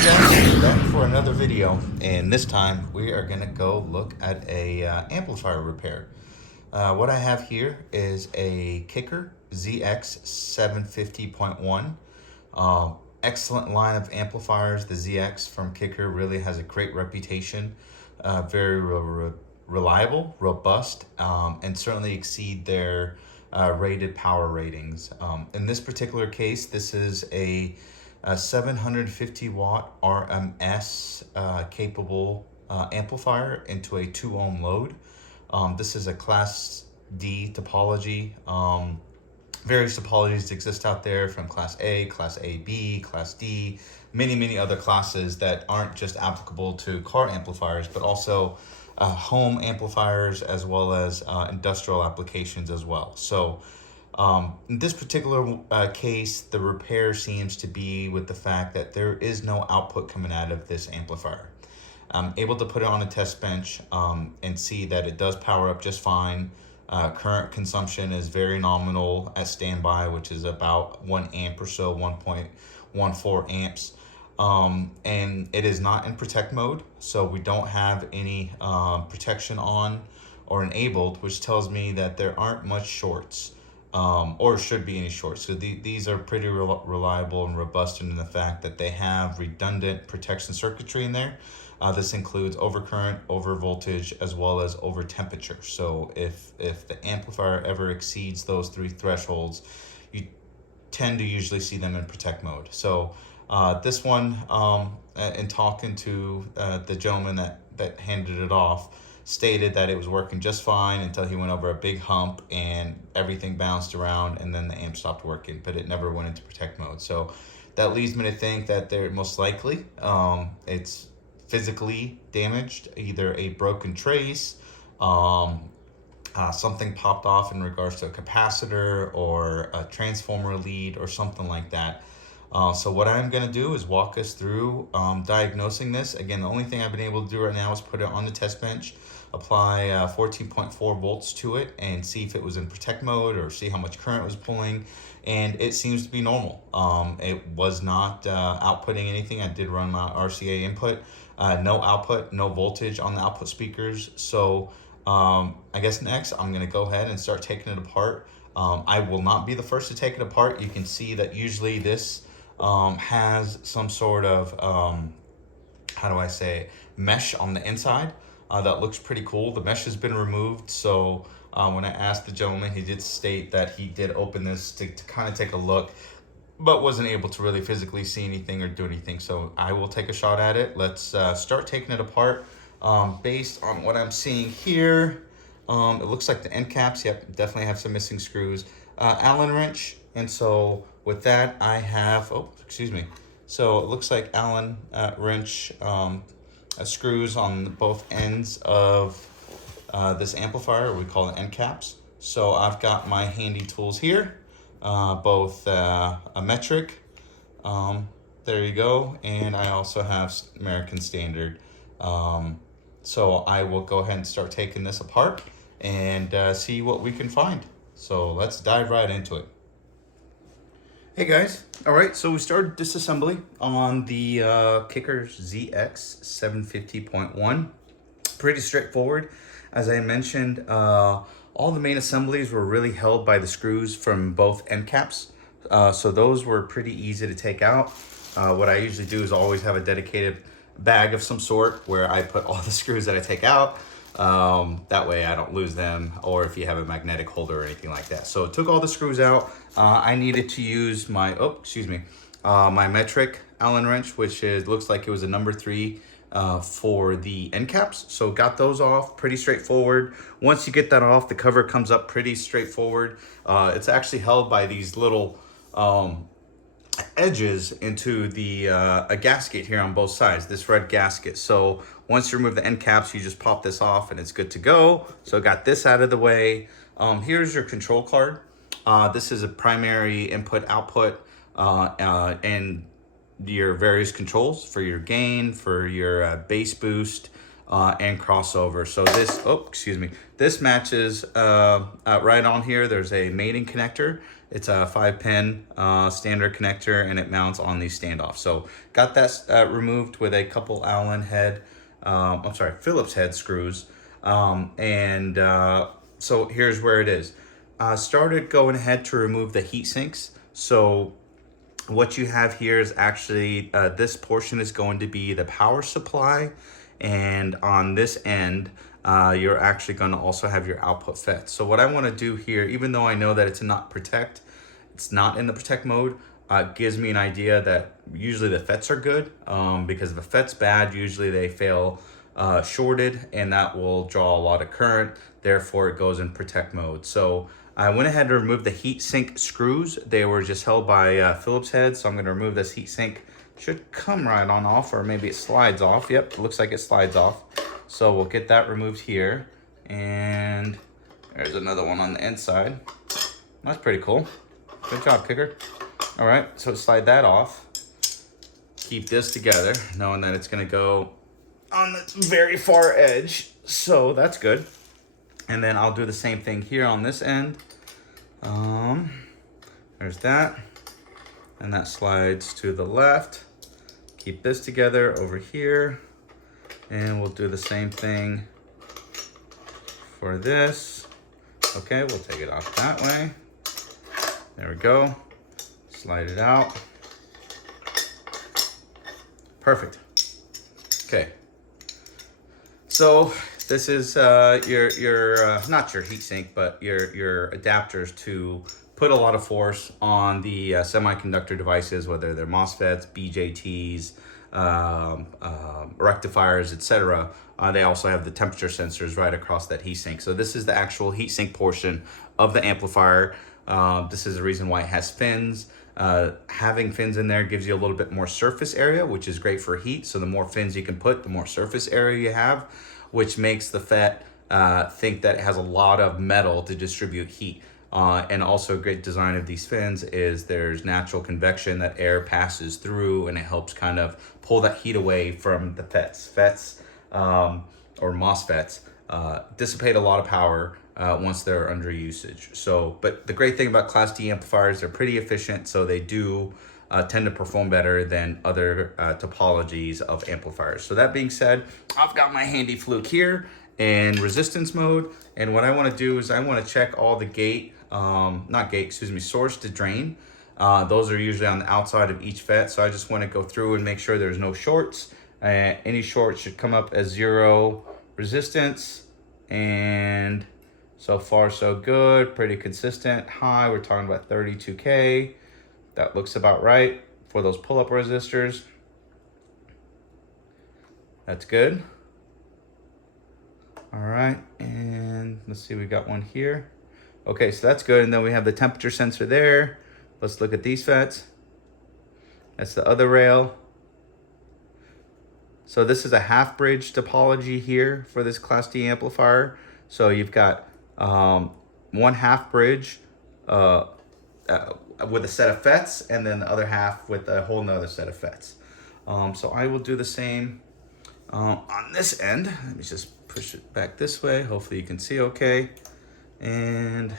Hey guys, back for another video, and this time we are gonna go look at a amplifier repair. What I have here is a Kicker ZX 750.1. Excellent line of amplifiers. The ZX from Kicker really has a great reputation, very reliable, robust, and certainly exceed their rated power ratings. In this particular case, this is a 750 watt RMS capable amplifier into a 2 ohm load. This is a Class D topology. Various topologies exist out there, from Class A, Class AB, Class D, many other classes that aren't just applicable to car amplifiers, but also home amplifiers, as well as industrial applications as well. So in this particular case, the repair seems to be with the fact that there is no output coming out of this amplifier. I'm able to put it on a test bench and see that it does power up just fine. Current consumption is very nominal at standby, which is about 1 amp or so, 1.14 amps. And it is not in protect mode, so we don't have any protection on or enabled, which tells me that there aren't much shorts. Or should be any shorts. So these are pretty reliable and robust in the fact that they have redundant protection circuitry in there. This includes overcurrent, over voltage, as well as over temperature. So if the amplifier ever exceeds those 3 thresholds, you tend to usually see them in protect mode. So this one, in talking to the gentleman that handed it off, stated that it was working just fine until he went over a big hump and everything bounced around, and then the amp stopped working, but it never went into protect mode. So that leads me to think that they're most likely it's physically damaged, either a broken trace, something popped off in regards to a capacitor or a transformer lead or something like that. So what I'm going to do is walk us through diagnosing this. Again, the only thing I've been able to do right now is put it on the test bench, apply 14.4 volts to it, and see if it was in protect mode or see how much current was pulling. And it seems to be normal. It was not outputting anything. I did run my RCA input. No output, no voltage on the output speakers. So I guess next I'm going to go ahead and start taking it apart. I will not be the first to take it apart. You can see that usually this has some sort of, how do I say, mesh on the inside that looks pretty cool. The mesh has been removed, so when I asked the gentleman, he did state that he did open this to kind of take a look, but wasn't able to really physically see anything or do anything. So I will take a shot at it. Let's start taking it apart. Based on what I'm seeing here, it looks like the end caps, yep, definitely have some missing screws. Allen wrench, and so with that I have, so it looks like Allen wrench screws on both ends of this amplifier. We call it end caps. So I've got my handy tools here, both a metric, there you go, and I also have American Standard. So I will go ahead and start taking this apart and see what we can find. So let's dive right into it. Hey guys, all right, so we started disassembly on the Kicker ZX 750.1. Pretty straightforward. As I mentioned, all the main assemblies were really held by the screws from both end caps. So those were pretty easy to take out. What I usually do is always have a dedicated bag of some sort where I put all the screws that I take out. That way I don't lose them, or if you have a magnetic holder or anything like that. So I took all the screws out. I needed to use my, my metric Allen wrench, which looks like it was a number 3 for the end caps. So got those off, pretty straightforward. Once you get that off, the cover comes up pretty straightforward. It's actually held by these little edges into the a gasket here on both sides, this red gasket. So once you remove the end caps, you just pop this off and it's good to go. So I got this out of the way. Here's your control card. This is a primary input output and your various controls for your gain, for your bass boost, and crossover. So this, this matches right on here. There's a mating connector It's a 5-pin standard connector, and it mounts on these standoffs. So got that removed with a couple Allen head, Phillips head screws. So here's where it is. Started going ahead to remove the heat sinks. So what you have here is actually, this portion is going to be the power supply. And on this end, you're actually going to also have your output FET. So what I want to do here, even though I know that it's not in the protect mode, gives me an idea that usually the FETs are good, because if a FET's bad, usually they fail shorted, and that will draw a lot of current. Therefore, it goes in protect mode. So I went ahead and removed the heat sink screws. They were just held by Phillips head. So I'm going to remove this heat sink. Should come right on off, or maybe it slides off. Yep, looks like it slides off. So we'll get that removed here. And there's another one on the inside. That's pretty cool. Good job, Kicker. All right, so slide that off. Keep this together, knowing that it's gonna go on the very far edge. So that's good. And then I'll do the same thing here on this end. There's that. And that slides to the left. Keep this together over here. And we'll do the same thing for this. Okay, we'll take it off that way. There we go. Slide it out. Perfect. Okay. So this is your not your heatsink, but your adapters to put a lot of force on the semiconductor devices, whether they're MOSFETs, BJTs, rectifiers, etc. They also have the temperature sensors right across that heatsink. So this is the actual heatsink portion of the amplifier. This is the reason why it has fins. Having fins in there gives you a little bit more surface area, which is great for heat. So the more fins you can put, the more surface area you have, which makes the FET think that it has a lot of metal to distribute heat. And also a great design of these fins is there's natural convection that air passes through, and it helps kind of pull that heat away from the FETs. FETs, or MOSFETs, dissipate a lot of power once they're under usage. So, but the great thing about Class D amplifiers, they're pretty efficient, so they do tend to perform better than other topologies of amplifiers. So that being said, I've got my handy Fluke here in resistance mode, and what I want to do is I want to check all the source to drain. Those are usually on the outside of each FET, so I just want to go through and make sure there's no shorts. Any shorts should come up as 0 resistance, and so far so good, pretty consistent. High, we're talking about 32K. That looks about right for those pull-up resistors. That's good. All right, and let's see, we got one here. Okay, so that's good, and then we have the temperature sensor there. Let's look at these FETs. That's the other rail. So this is a half bridge topology here for this Class D amplifier. So you've got one half bridge with a set of FETs, and then the other half with a whole nother set of FETs. So I will do the same on this end. Let me just push it back this way. Hopefully you can see okay. And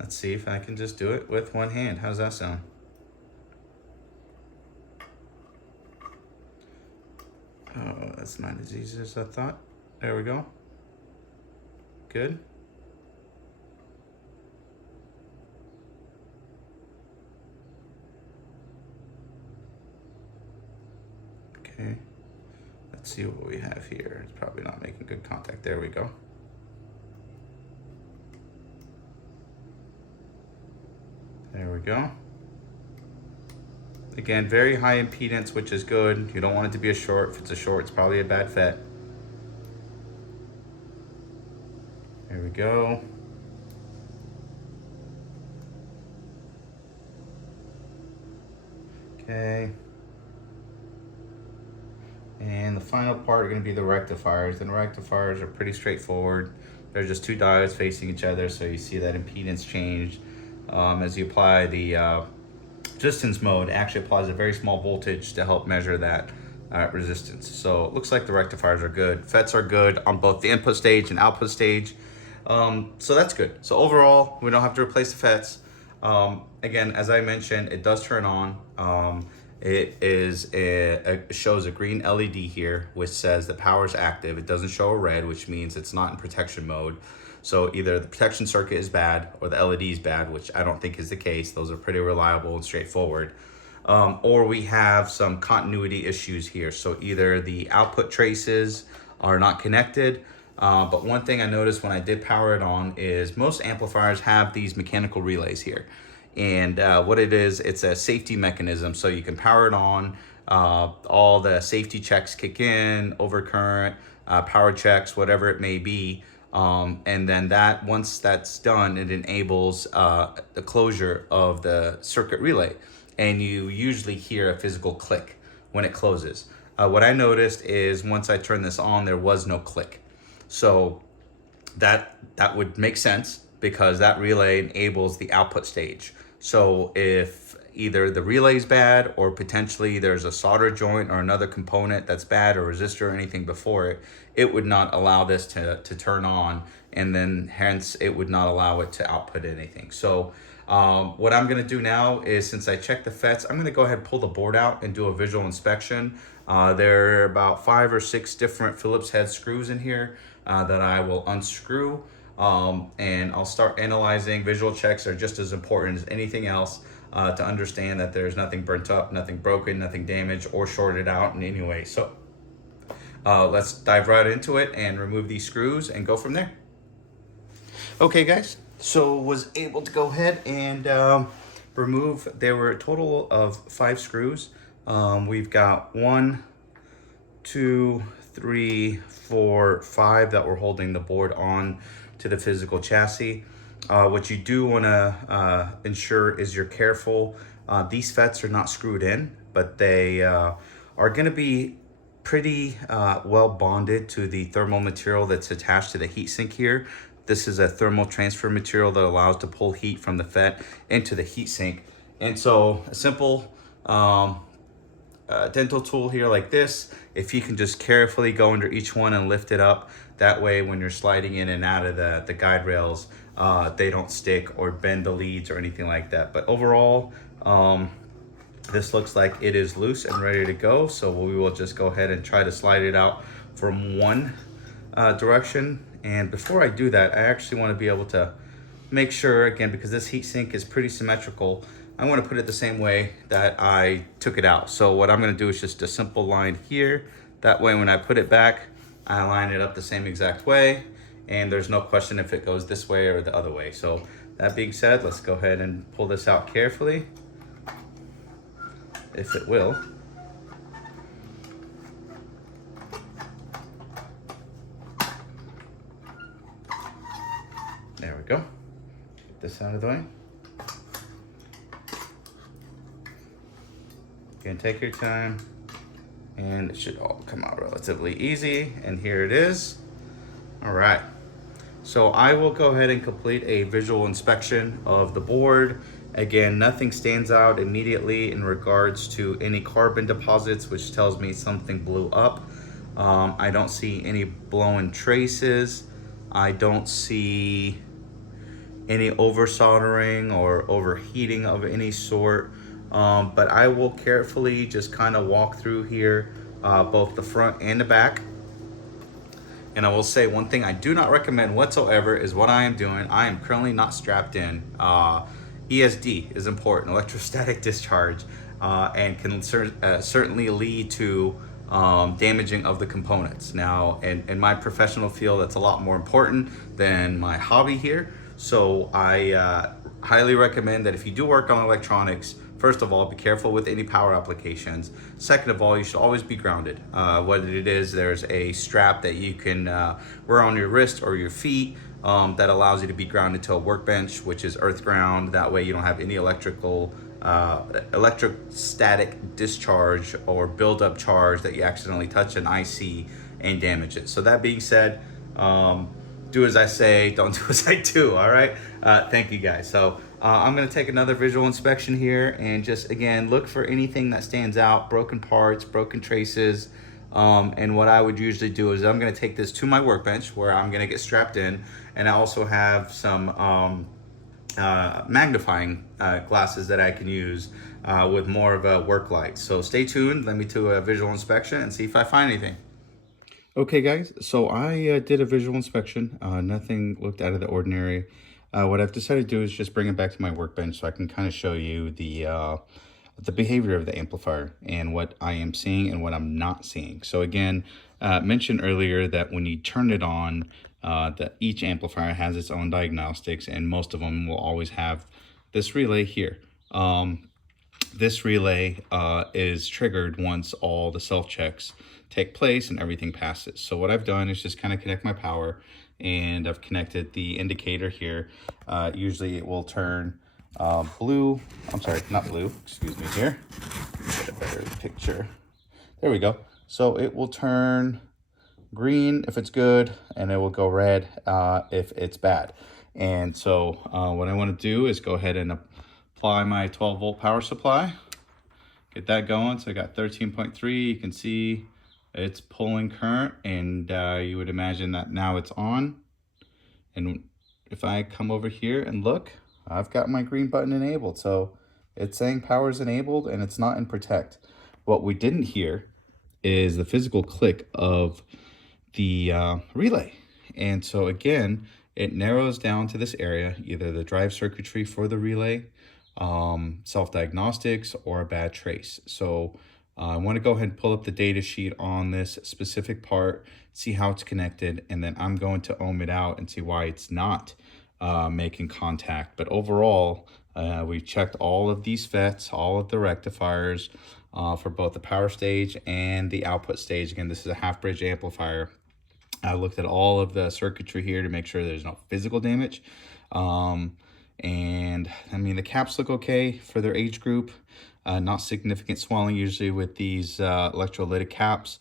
let's see if I can just do it with one hand. How's that sound? Oh, that's not as easy as I thought. There we go. Good. Okay. Let's see what we have here. It's probably not making good contact. There we go. There we go. Again, very high impedance, which is good. You don't want it to be a short. If it's a short, it's probably a bad FET. There we go. Okay. And the final part are going to be the rectifiers. And rectifiers are pretty straightforward. They're just two diodes facing each other, so you see that impedance change. As you apply the resistance mode, it actually applies a very small voltage to help measure that resistance. So it looks like the rectifiers are good. FETs are good on both the input stage and output stage. So that's good. So overall, we don't have to replace the FETs. Again, as I mentioned, it does turn on. It shows a green LED here, which says the power is active. It doesn't show a red, which means it's not in protection mode. So either the protection circuit is bad or the LED is bad, which I don't think is the case. Those are pretty reliable and straightforward. Or we have some continuity issues here. So either the output traces are not connected. But one thing I noticed when I did power it on is most amplifiers have these mechanical relays here. And what it is, it's a safety mechanism. So you can power it on, all the safety checks kick in, overcurrent, power checks, whatever it may be. And then once that's done, it enables the closure of the circuit relay. And you usually hear a physical click when it closes. What I noticed is once I turned this on, there was no click. So that would make sense because that relay enables the output stage. So if either the relay is bad or potentially there's a solder joint or another component that's bad or resistor or anything before it, it would not allow this to turn on, and then hence it would not allow it to output anything. So what I'm gonna do now is, since I checked the FETs, I'm gonna go ahead and pull the board out and do a visual inspection. There are about 5 or 6 different Phillips head screws in here that I will unscrew. And I'll start analyzing. Visual checks are just as important as anything else to understand that there's nothing burnt up, nothing broken, nothing damaged or shorted out in any way. So let's dive right into it and remove these screws and go from there. Okay guys, so was able to go ahead and remove, there were a total of 5 screws. We've got 1, 2, 3, 4, 5 that were holding the board on to the physical chassis. What you do want to ensure is you're careful. These FETs are not screwed in, but they are going to be pretty well bonded to the thermal material that's attached to the heatsink here. This is a thermal transfer material that allows to pull heat from the FET into the heatsink. And so a simple dental tool here like this, if you can just carefully go under each one and lift it up, that way when you're sliding in and out of the guide rails, they don't stick or bend the leads or anything like that. But overall, this looks like it is loose and ready to go. So we will just go ahead and try to slide it out from one direction. And before I do that, I actually want to be able to make sure, again, because this heatsink is pretty symmetrical, I want to put it the same way that I took it out. So what I'm going to do is just a simple line here. That way when I put it back, I line it up the same exact way, and there's no question if it goes this way or the other way. So that being said, let's go ahead and pull this out carefully, if it will. There we go. Get this out of the way. You can take your time, and it should all come out relatively easy. And here it is. All right. So I will go ahead and complete a visual inspection of the board. Again, nothing stands out immediately in regards to any carbon deposits, which tells me something blew up. I don't see any blown traces. I don't see any over soldering or overheating of any sort. But I will carefully just kind of walk through here, both the front and the back. And I will say one thing I do not recommend whatsoever is what I am doing. I am currently not strapped in. ESD is important, electrostatic discharge, and can certainly lead to damaging of the components. Now, in my professional field, that's a lot more important than my hobby here. So I highly recommend that if you do work on electronics, first of all, be careful with any power applications. Second of all, you should always be grounded. Whether it is, there's a strap that you can wear on your wrist or your feet that allows you to be grounded to a workbench, which is earth ground. That way you don't have any electrostatic discharge or buildup charge that you accidentally touch an IC and damage it. So that being said, do as I say, don't do as I do, all right? Thank you guys. So I'm gonna take another visual inspection here and just, again, look for anything that stands out, broken parts, broken traces. And what I would usually do is I'm gonna take this to my workbench where I'm gonna get strapped in. And I also have some magnifying glasses that I can use with more of a work light. So stay tuned, let me do a visual inspection and see if I find anything. Okay guys, so I did a visual inspection. Nothing looked out of the ordinary. What I've decided to do is just bring it back to my workbench so I can kind of show you the behavior of the amplifier and what I am seeing and what I'm not seeing. So again, mentioned earlier that when you turn it on, each amplifier has its own diagnostics, and most of them will always have this relay here. This relay is triggered once all the self-checks take place and everything passes. So what I've done is just kind of connect my power, and I've connected the indicator here. Usually it will turn blue. I'm sorry, not blue, excuse me here. Get a better picture. There we go. So it will turn green if it's good, and it will go red if it's bad. And so what I want to do is go ahead and apply my 12 volt power supply, get that going. So I got 13.3, you can see it's pulling current, and you would imagine that now it's on. And if I come over here and look, I've got my green button enabled. So it's saying power is enabled and it's not in protect. What we didn't hear is the physical click of the relay. And so again, it narrows down to this area, either the drive circuitry for the relay, self-diagnostics, or a bad trace. So I want to go ahead and pull up the data sheet on this specific part, see how it's connected, and then I'm going to ohm it out and see why it's not making contact. But overall, we've checked all of these FETs, all of the rectifiers for both the power stage and the output stage. Again, this is a half bridge amplifier. I looked at all of the circuitry here to make sure there's no physical damage. And I mean, the caps look okay for their age group. Not significant swelling. Usually with these electrolytic caps,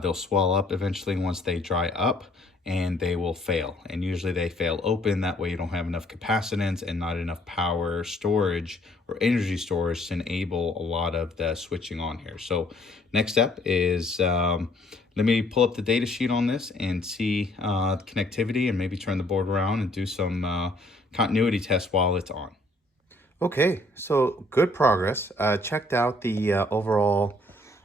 they'll swell up eventually once they dry up, and they will fail. And usually they fail open. That way you don't have enough capacitance and not enough power storage or energy storage to enable a lot of the switching on here. So next step is let me pull up the data sheet on this and see the connectivity, and maybe turn the board around and do some continuity tests while it's on. Okay, so good progress. Checked out the overall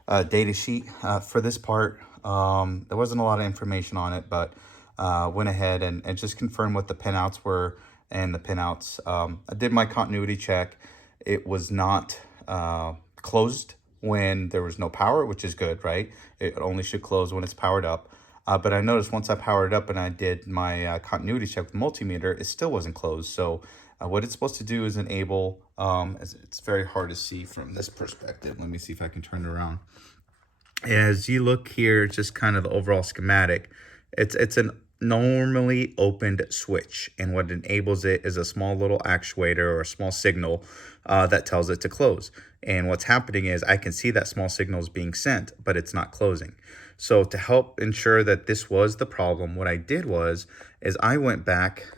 data sheet for this part. There wasn't a lot of information on it, but went ahead and just confirmed what the pinouts were and the pinouts. I did my continuity check. It was not closed when there was no power, which is good, right? It only should close when it's powered up. But I noticed once I powered it up and I did my continuity check with the multimeter, it still wasn't closed. So what it's supposed to do is enable, it's very hard to see from this perspective. Let me see if I can turn it around. As you look here, just kind of the overall schematic, it's an normally opened switch, and what enables it is a small little actuator or a small signal that tells it to close. And what's happening is I can see that small signal is being sent, but it's not closing. So to help ensure that this was the problem, what I did is I went back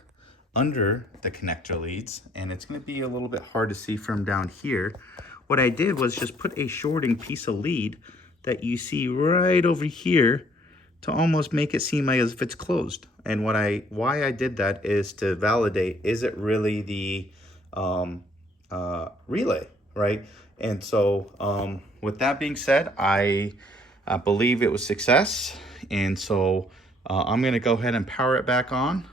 under the connector leads, and it's going to be a little bit hard to see from down here. What I did was just put a shorting piece of lead that you see right over here to almost make it seem like as if it's closed. And why I did that is to validate, is it really the relay, right? And so with that being said, I believe it was success. And so I'm going to go ahead and power it back on.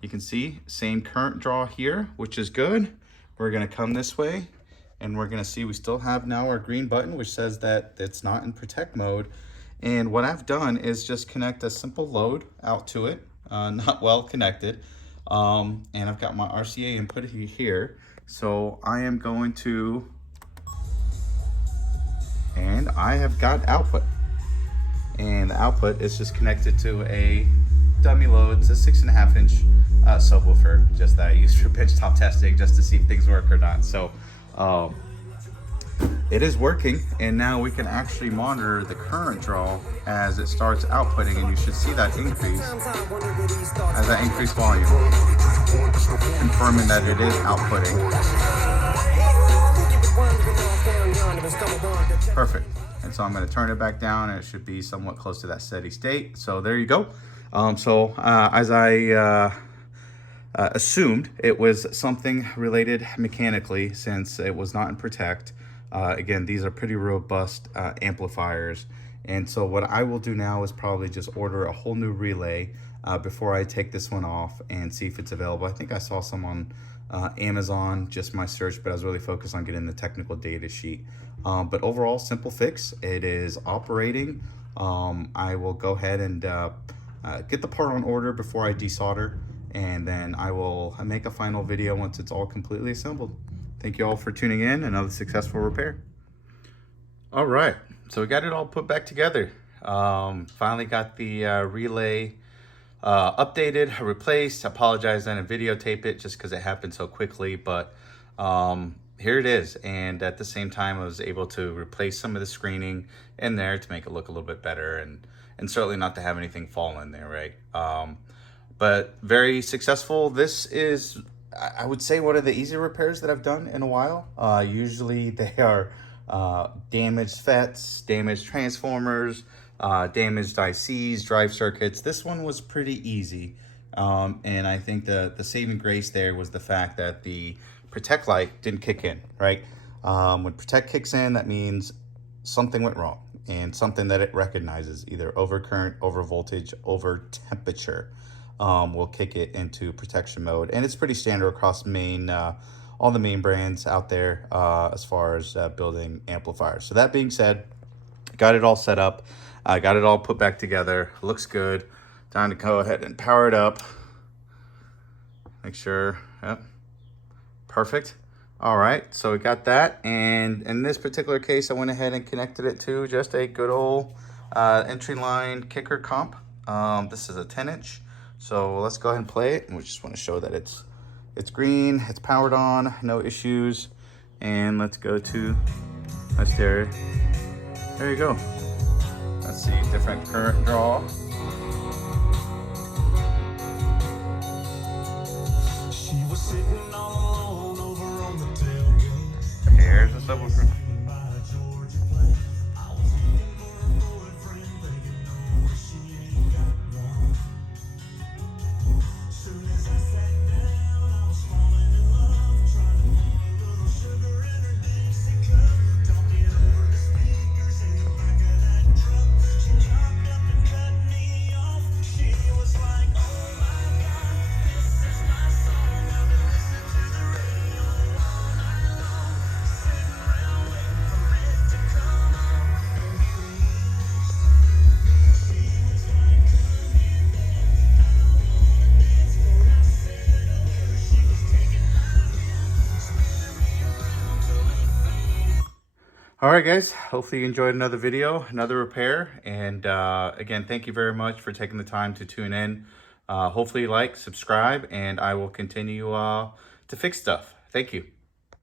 You can see same current draw here, which is good. We're going to come this way, and we're going to see we still have now our green button, which says that it's not in protect mode. And what I've done is just connect a simple load out to it, not well connected. And I've got my RCA input here. So I am going to, and I have got output. And the output is just connected to a dummy load. It's a 6.5 inch subwoofer, just that I use for benchtop testing, just to see if things work or not. So it is working, and now we can actually monitor the current draw as it starts outputting, and you should see that increase as that increased volume, confirming that it is outputting. Perfect. And so I'm going to turn it back down, and it should be somewhat close to that steady state. So there you go. As I assumed it was something related mechanically since it was not in Protect. Again, these are pretty robust amplifiers. And so what I will do now is probably just order a whole new relay before I take this one off and see if it's available. I think I saw some on Amazon, just my search, but I was really focused on getting the technical data sheet. But overall, simple fix. It is operating. I will go ahead and get the part on order before I desolder, and then I will make a final video once it's all completely assembled. Thank you all for tuning in. Another successful repair. All right, so we got it all put back together. Finally got the relay updated, replaced. I apologize, I didn't videotape it just because it happened so quickly, but here it is. And at the same time, I was able to replace some of the screening in there to make it look a little bit better, and certainly not to have anything fall in there, right? But very successful. This is, I would say, one of the easier repairs that I've done in a while. Usually they are damaged FETs, damaged transformers, damaged ICs, drive circuits. This one was pretty easy. And I think the saving grace there was the fact that the Protect light didn't kick in, right? When Protect kicks in, that means something went wrong, and something that it recognizes, either overcurrent, over voltage, over temperature, will kick it into protection mode. And it's pretty standard across all the main brands out there as far as building amplifiers. So that being said, got it all set up. Got it all put back together. Looks good. Time to go ahead and power it up. Make sure, yep, perfect. All right, so we got that. And in this particular case, I went ahead and connected it to just a good old entry line kicker comp. This is a 10-inch. So let's go ahead and play it. And we just want to show that it's green, it's powered on, no issues. And let's go to my stereo. There you go. Let's see, different current draw. She was sitting all alone over on the tailgate. Here's the subwoofer. All right, guys, hopefully you enjoyed another video, another repair. And again, thank you very much for taking the time to tune in. Hopefully you like, subscribe, and I will continue to fix stuff. Thank you.